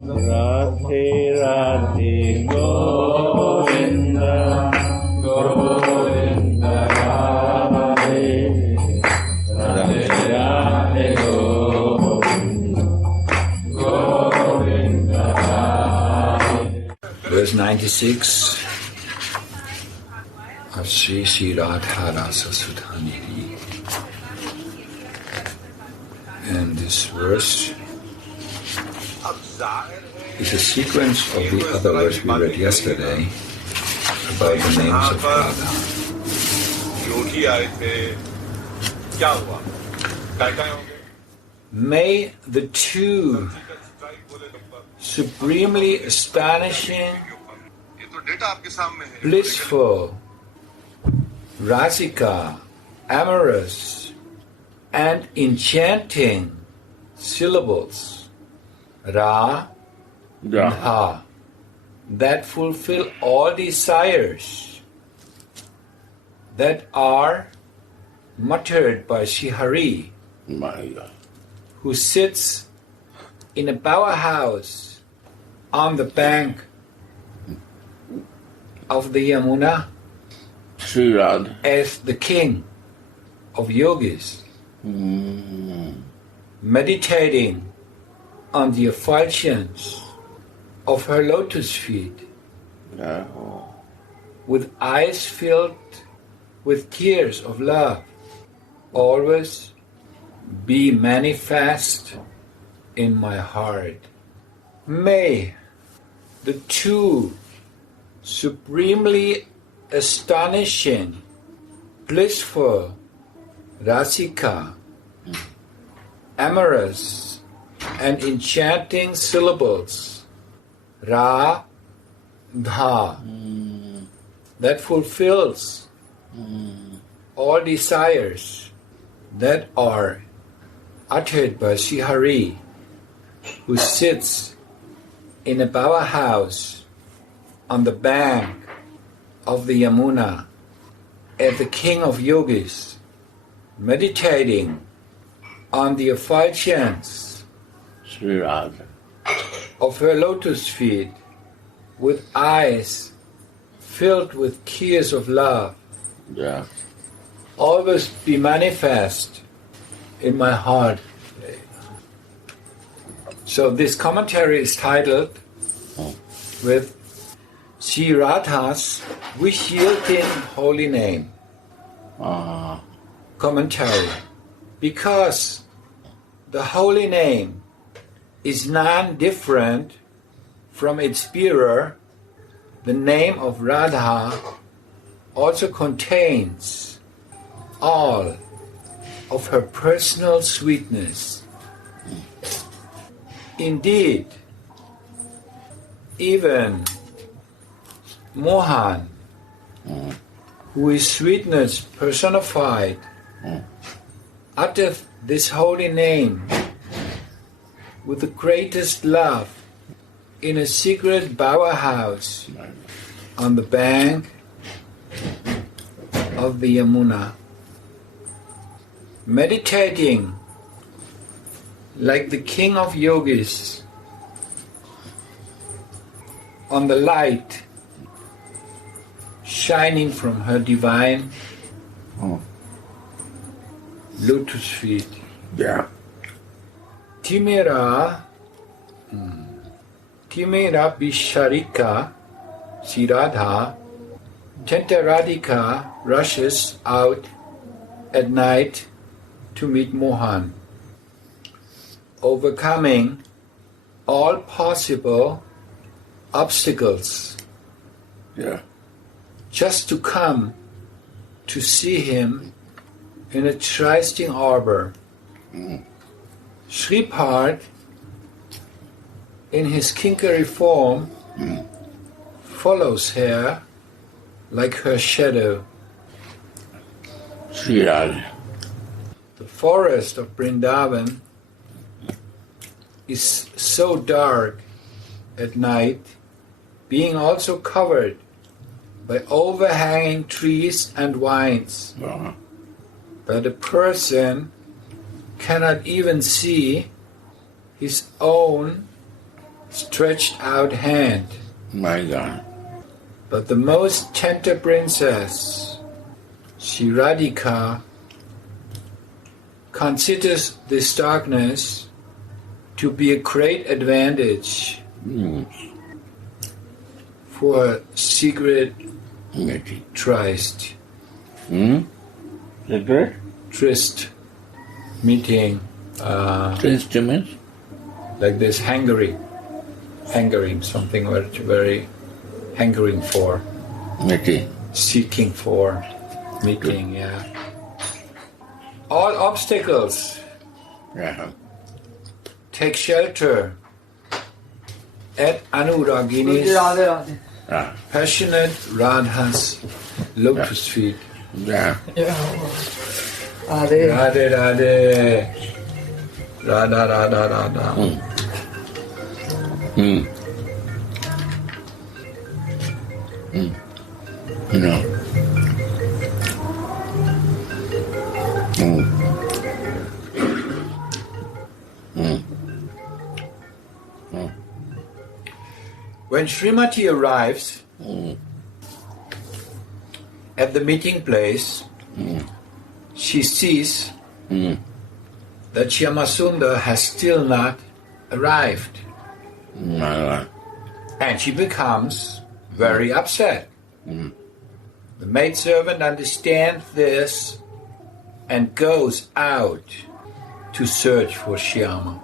Radhe Radhe Govinda Govinda Radhe Radhe Radhe Govinda Govinda Radhe. Verse 96 of Sri Radha Rasa Sudhanidhi. And this verse is a sequence of the other verse we read yesterday about the names of Radha. May the two supremely astonishing, blissful, rasika, amorous, and enchanting syllables, Ra, Dha, that fulfill all desires, that are muttered by Srihari, who sits in a powerhouse on the bank of the Yamuna as the king of yogis, meditating on the effulgence of her lotus feet, with eyes filled with tears of love, always be manifest in my heart. May the two supremely astonishing, blissful, rasika, amorous, and enchanting syllables, Ra, Dha, that fulfills all desires, that are uttered by Srihari, who sits in a powerhouse on the bank of the Yamuna as the king of yogis, meditating on the effulgence of her lotus feet, with eyes filled with tears of love, always be manifest in my heart. So this commentary is titled with Sri Radha's wish-yielding holy name. Commentary. Because the holy name is non-different from its bearer, the name of Radha also contains all of her personal sweetness. Indeed, even Mohan, who is sweetness personified, uttereth this holy name with the greatest love in a secret bower house on the bank of the Yamuna, meditating like the king of yogis on the light shining from her divine lotus feet. Timira Bisharika Siradha Tentaradika rushes out at night to meet Mohan, overcoming all possible obstacles, just to come to see him in a trysting arbor. Shripad, in his kinkari form, follows her like her shadow. The forest of Vrindavan is so dark at night, being also covered by overhanging trees and vines, that a person cannot even see his own stretched out hand. My God. But the most tender princess, Sri Radhika, considers this darkness to be a great advantage for her secret tryst. Secret? Tryst meeting. Instruments? Like this hankering, something very hankering for, Meeting. seeking for, meeting, yeah. All obstacles Yeah. take shelter at Anuragini's Ah. passionate Radha's lotus feet. Yeah. Radhe Radhe, Radha Radha Radha. No. When Srimati arrives at the meeting place, she sees that Shyamasundar has still not arrived. My God. And she becomes very upset. The maidservant understands this and goes out to search for Shyama.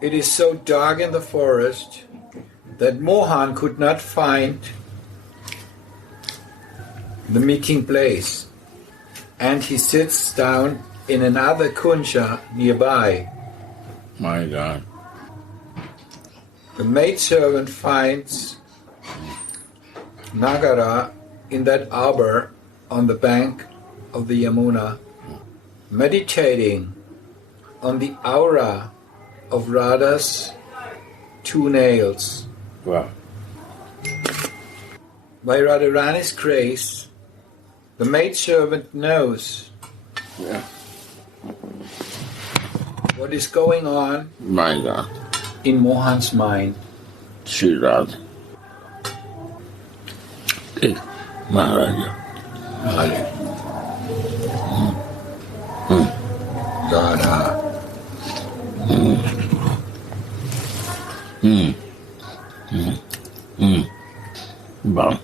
It is so dark in the forest that Mohan could not find the meeting place, and he sits down in another kunja nearby. My God. The maidservant finds Nagara in that arbor on the bank of the Yamuna, meditating on the aura of Radha's two nails. Wow. By Radharani's grace, the maidservant knows Yeah. what is going on My God. in Mohan's mind. Sri Radha. Take Maharaja. Radha. Wow.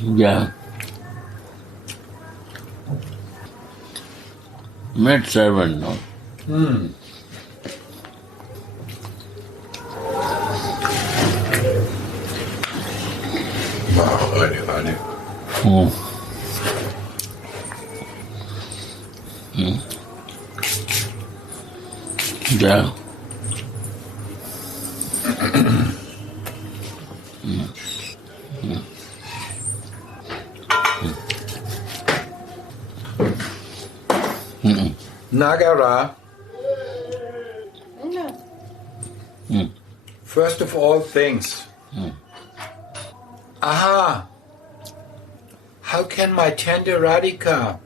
Yeah. Maid servant, no? Yeah. Nagara, first of all things. Aha! How can my tender Radhika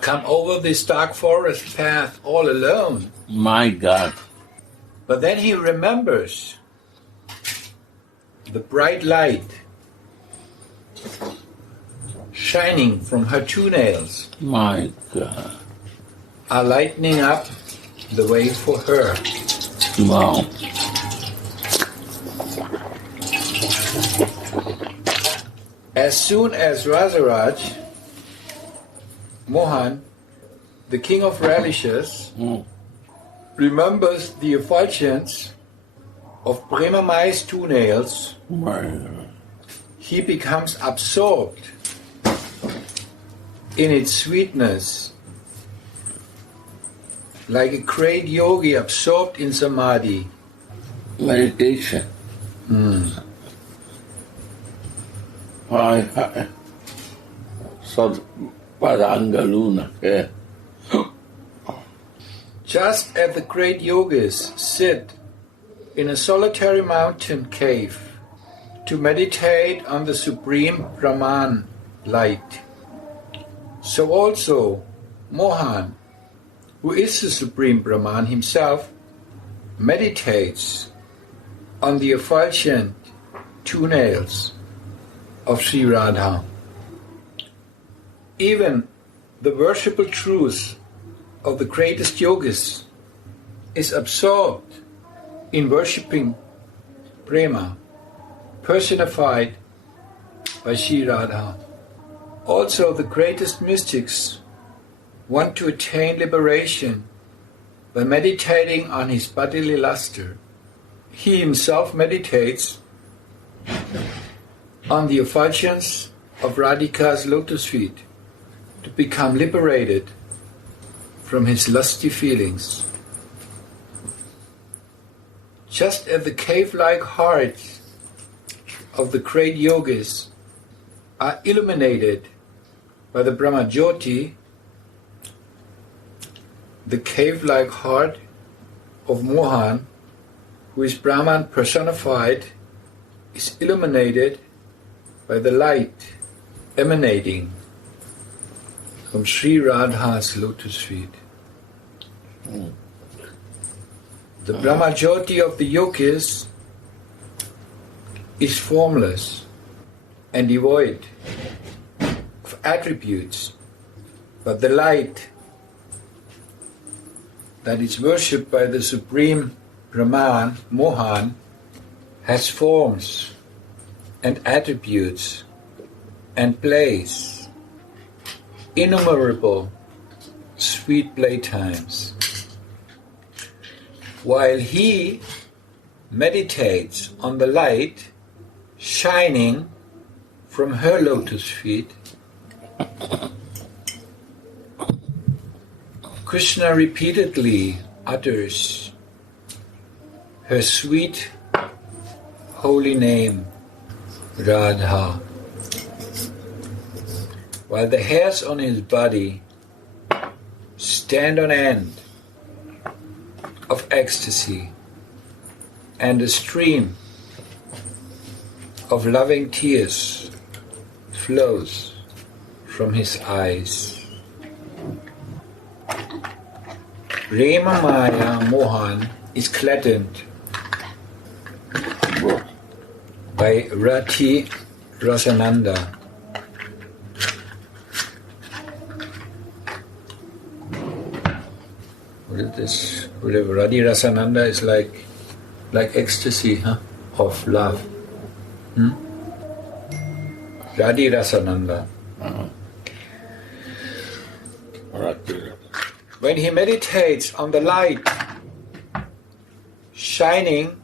come over this dark forest path all alone? My God. But then he remembers the bright light shining from her two nails My God. are lightening up the way for her. Wow. As soon as Rasaraj, Mohan, the king of relishes, remembers the effulgence of Premamai's two nails, My God. he becomes absorbed in its sweetness, like a great yogi absorbed in samadhi. Meditation. Hi. Sad Padangaluna. Yeah. Just as the great yogis sit in a solitary mountain cave to meditate on the supreme Brahman light, so also Mohan who is the Supreme Brahman himself, meditates on the effulgent two nails of Sri Radha. Even the worshipful truth of the greatest yogis is absorbed in worshipping Prema, personified by Sri Radha. Also, the greatest mystics want to attain liberation by meditating on his bodily luster. He himself meditates on the effulgence of Radhika's lotus feet to become liberated from his lusty feelings. Just as the cave-like hearts of the great yogis are illuminated by the Brahmajyoti, the cave-like heart of Mohan, who is Brahman personified, is illuminated by the light emanating from Sri Radha's lotus feet. The Brahmajyoti of the yogis is formless and devoid of attributes, but the light that is worshipped by the Supreme Brahman, Mohan, has forms and attributes and plays innumerable sweet playtimes. While he meditates on the light shining from her lotus feet, Krishna repeatedly utters her sweet holy name, Radha, while the hairs on his body stand on end of ecstasy, and a stream of loving tears flows from his eyes. Prema Maya Mohan is gladdened by Radha Rasa. What is this? Radha Rasa is like ecstasy, huh? Of love. Radha Rasa. When he meditates on the light shining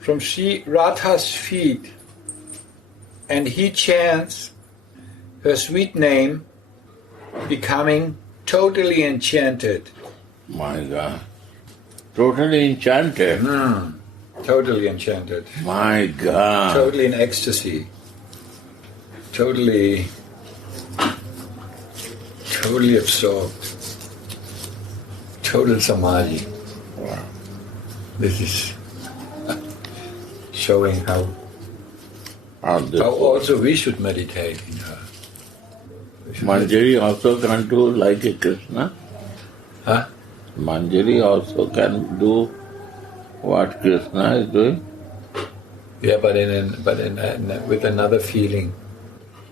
from Sri Radha's feet, and he chants her sweet name, becoming totally enchanted. My God. Totally enchanted. Totally enchanted. My God. Totally in ecstasy. Totally absorbed. Total samadhi. Wow. This is showing how How also we should meditate in her. Manjari also can do like a Krishna. Huh? Manjari also can do what Krishna is doing. Yeah, but with another feeling.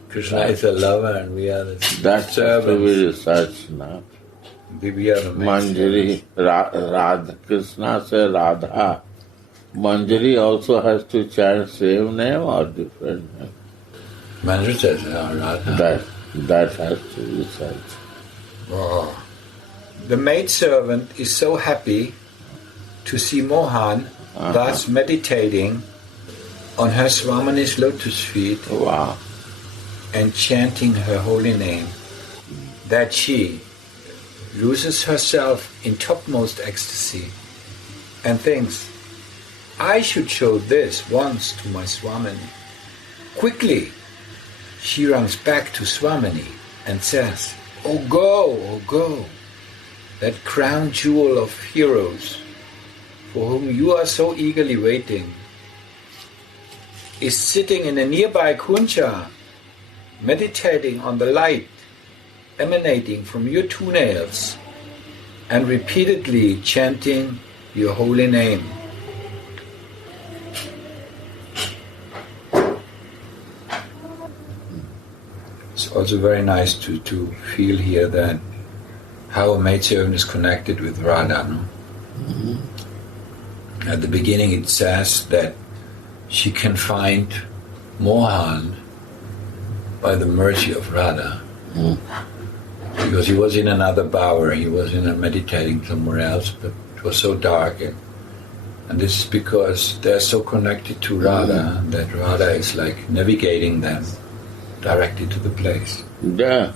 Krishna is a lover and we are the That's servants. to be researched now. We are the Manjari, Radha, Krishna says Radha. Manjari also has to chant same name or different name? Manjari says Radha. That has to be researched. Oh. The maidservant is so happy to see Mohan thus meditating on her Swamini's lotus feet Wow. and chanting her holy name, that she loses herself in topmost ecstasy and thinks, I should show this once to my Swamini. Quickly, she runs back to Swamini and says, oh go, that crown jewel of heroes for whom you are so eagerly waiting is sitting in a nearby kunja, meditating on the light emanating from your two nails. and repeatedly chanting your holy name. It's also very nice to feel here that how a maidservant is connected with Radha. No? Mm-hmm. At the beginning it says that she can find Mohan by the mercy of Radha. Mm. Because he was in another bower, he was meditating somewhere else, but it was so dark. And this is because they're so connected to Radha that Radha is like navigating them directly to the place. Yeah.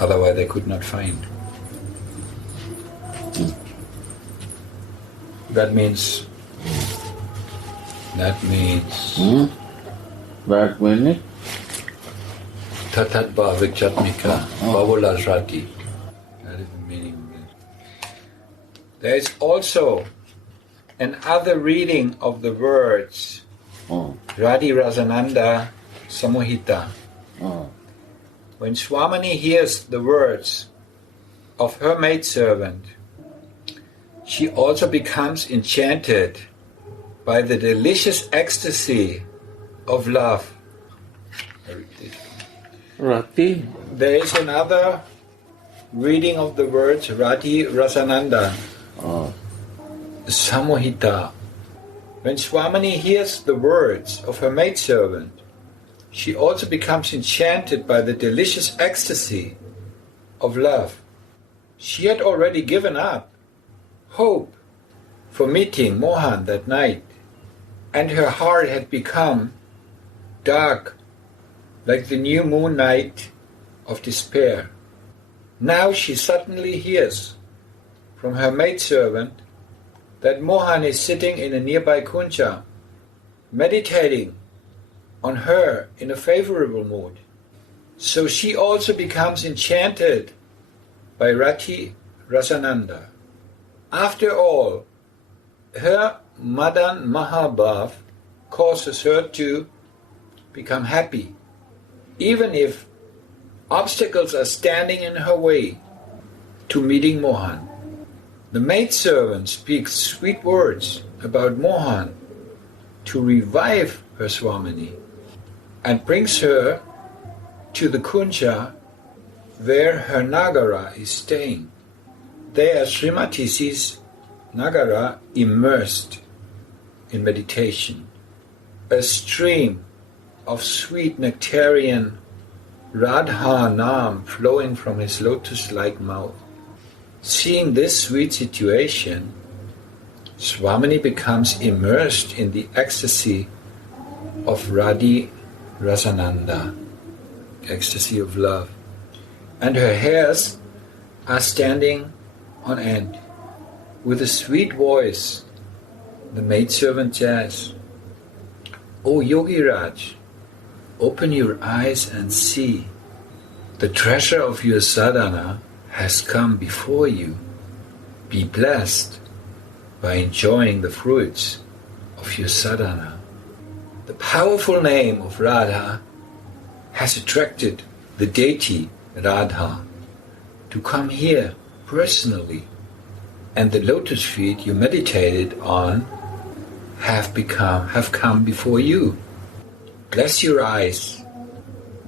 Otherwise they could not find. That means That meaning Tatat Bhavik Jatmika Bhavolajrati. That is the meaning of it. There is also another reading of the words Radhi Rasananda Samohita. When Swamini hears the words of her maidservant, she also becomes enchanted by the delicious ecstasy of love. Rati? There is another reading of the words Radhi Rasananda Samohita. When Swamini hears the words of her maidservant, she also becomes enchanted by the delicious ecstasy of love. She had already given up hope for meeting Mohan that night, and her heart had become dark like the new moon night of despair. Now she suddenly hears from her maidservant that Mohan is sitting in a nearby kunja, meditating on her in a favorable mood. So she also becomes enchanted by Radhi Rasananda. After all, her Madan Mahabhav causes her to become happy, even if obstacles are standing in her way to meeting Mohan. The maidservant speaks sweet words about Mohan to revive her Swamini and brings her to the kunja where her Nagara is staying. There Srimati sees Nagara immersed in meditation. A stream of sweet nectarian Radha Nam flowing from his lotus-like mouth. Seeing this sweet situation, Swamini becomes immersed in the ecstasy of Radhi Rasananda, ecstasy of love, and her hairs are standing on end. With a sweet voice, the maidservant says, "O Yogi Raj, open your eyes and see. The treasure of your sadhana has come before you. Be blessed by enjoying the fruits of your sadhana." The powerful name of Radha has attracted the deity Radha to come here personally, and the lotus feet you meditated on have come before you. Bless your eyes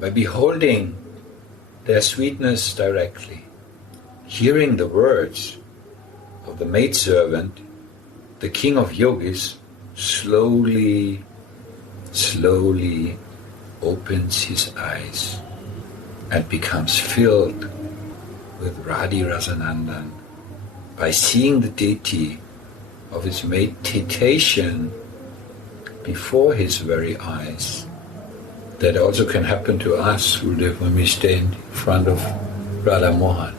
by beholding their sweetness directly. Hearing the words of the maidservant, the king of yogis slowly opens his eyes and becomes filled with Radhi Rasanandan by seeing the deity of his meditation before his very eyes. That also can happen to us who live when we stand in front of Radha Mohan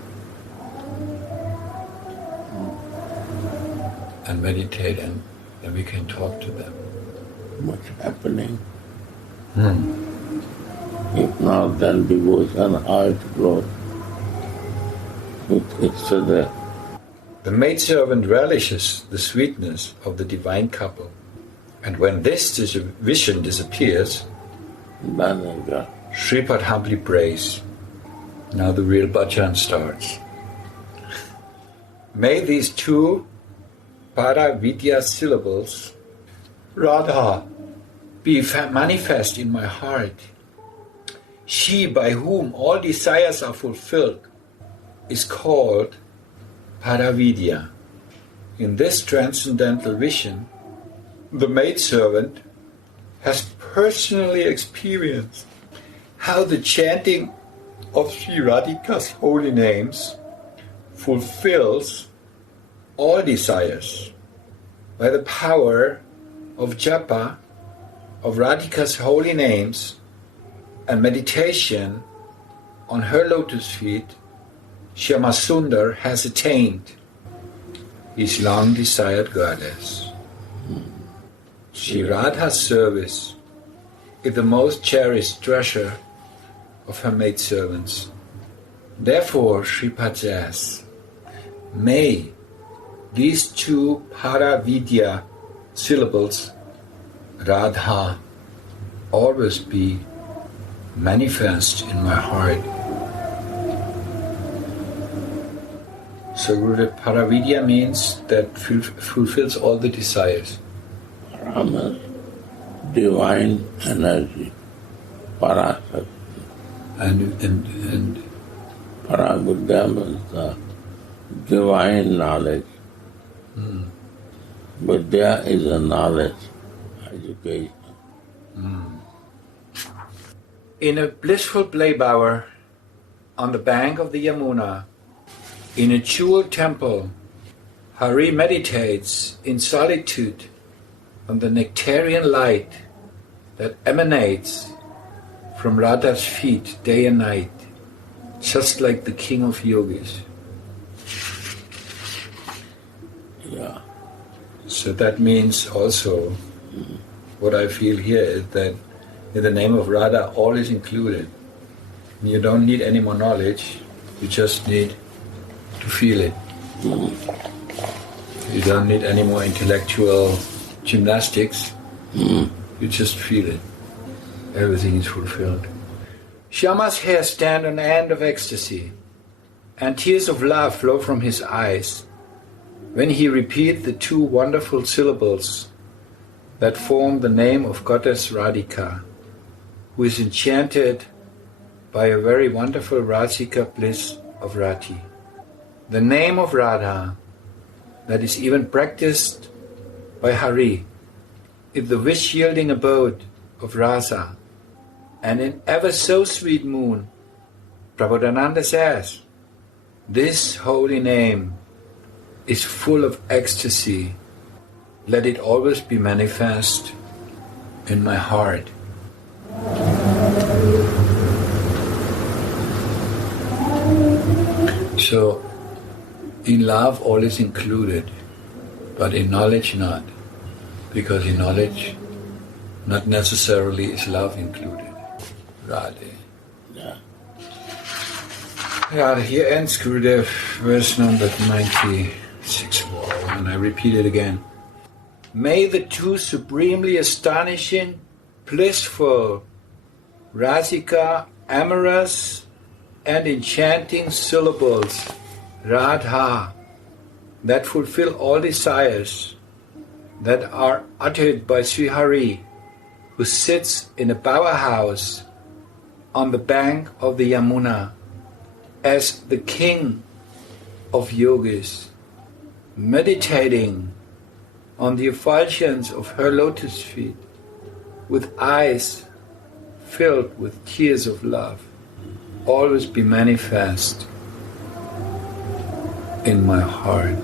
and meditate, and then we can talk to them. What's happening? If not, then devotion, how it grows. It's there. The maidservant relishes the sweetness of the divine couple, and when this vision disappears, Sripad humbly prays. Now the real bhajan starts. May these two Paravidya syllables, Radha, be manifest in my heart. She by whom all desires are fulfilled is called Paravidya. In this transcendental vision, the maidservant has personally experienced how the chanting of Sri Radhika's holy names fulfills all desires. By the power of japa of Radhika's holy names and meditation on her lotus feet, Shyamasundar has attained his long-desired goddess. Sri Radha's service is the most cherished treasure of her maidservants. Therefore, Sripad says, may these two Paravidya syllables, Radha, always be manifest in my heart. So Gurudev, Paravidya means that fulfills all the desires. Param is divine energy, Parasakti. And Paravidya means the divine knowledge. Vidya is a knowledge, education. in a blissful play bower on the bank of the Yamuna, in a jeweled temple, Hari meditates in solitude on the nectarian light that emanates from Radha's feet day and night, just like the king of yogis. Yeah. So that means also, what I feel here is that in the name of Radha, all is included. You don't need any more knowledge, you just need to feel it. You don't need any more intellectual gymnastics, you just feel it. Everything is fulfilled. Shyama's hair stand on the end of ecstasy, and tears of love flow from his eyes when he repeats the two wonderful syllables that form the name of Goddess Radhika, who is enchanted by a very wonderful Rasika bliss of Rati. The name of Radha that is even practiced by Hari is the wish-yielding abode of Rasa, and in ever so sweet moon, Prabodhananda says, this holy name is full of ecstasy. Let it always be manifest in my heart. So, in love all is included, but in knowledge not. Because in knowledge, not necessarily is love included. Radhe. Yeah. Yeah, here ends Gurudev, verse number 96. And I repeat it again. May the two supremely astonishing, blissful, Rasika, amorous, and enchanting syllables, Radha, that fulfill all desires, that are uttered by Sri Hari, who sits in a bower house on the bank of the Yamuna as the king of yogis, meditating on the effulgence of her lotus feet, with eyes filled with tears of love, always be manifest in my heart.